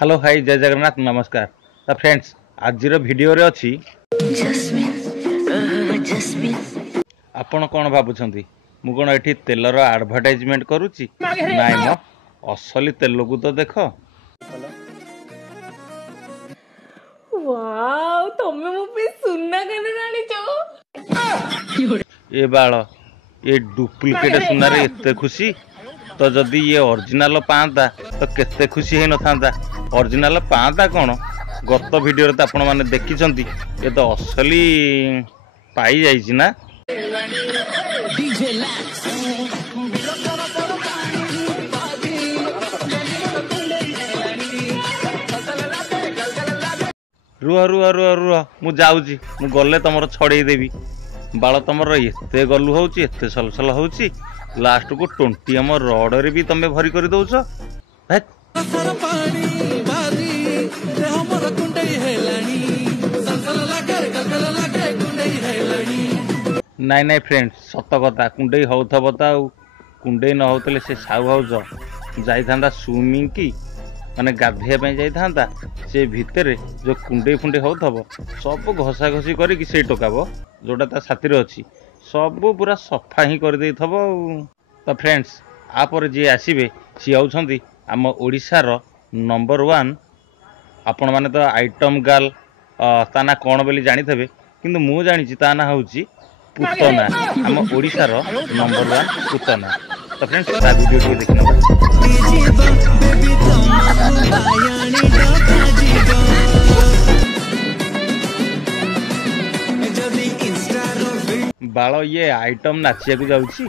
Hello hi जय जगन्नाथ नमस्कार। तो फ्रेंड्स आज वीडियो रे अच्छी आपण कौन भावुंट मु कौन ये तेलर आडभटाइजमेंट करुच्ची नाई म असली तेल को तो देख वाओ तमे मो पे सुन्ना केने जानिचो ए बाळ ये डुप्लिकेट सुनार एते खुशी तो जदि ये ओरिजिनल पाता तो केते खुशी है नथांता। ओरिजिनल पाता कौन गत वीडियो तो आपण माने देखिछंती ये तो असली पाई जाइछि ना। रुह रुह रुह रुह मु जाऊँगी मु गले तुम छड़े देवी बाल तुम एते गलु हो सलसल हो लास्ट को 20 एम रड रे भी तुम भरी कर दौच। नाई नाई फ्रेंड सत कथा कुंडई होथब तो कुंडई न होतले से साहु हाउस जाइथा स्विमिंग की माने गाधेया जाइथा से भितर जो कुंडई फुंडे होथब सब घसा घसी करके से टोकाब जोटा ता साथी अच्छी सब पूरा सफा ही कर दे थब। तो फ्रेंड्स आपर जी आसबे सी आउछंती आम ओडिशार नंबर 1 आपण माने तो आइटम गर्ल ता ना कौन बोली जानी थे किंतु मु जानी ता ना होची पुतना आम ओडिशार नंबर 1 पुतना। तो फ्रेंड्स ता वीडियो टी देखना बाल ये आइटम नाचिया को जाउची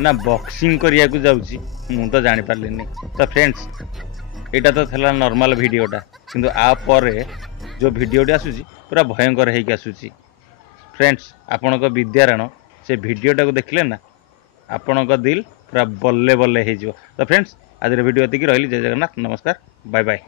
ना बॉक्सिंग करिया को जाउची मु तो जानी पारलिनी। तो फ्रेंड्स एटा तो थला नॉर्मल वीडियोटा किंतु आ परे जो वीडियोटी आसुची पूरा भयंकर है कि आसुची। फ्रेंड्स आपण को विद्यारण से वीडियोटा को देखले ना आपण को दिल पूरा बल्ले बल्ले हो। तो फ्रेंड्स आज वीडियो एतिकी रही जय जगन्नाथ नमस्कार बाय बाय।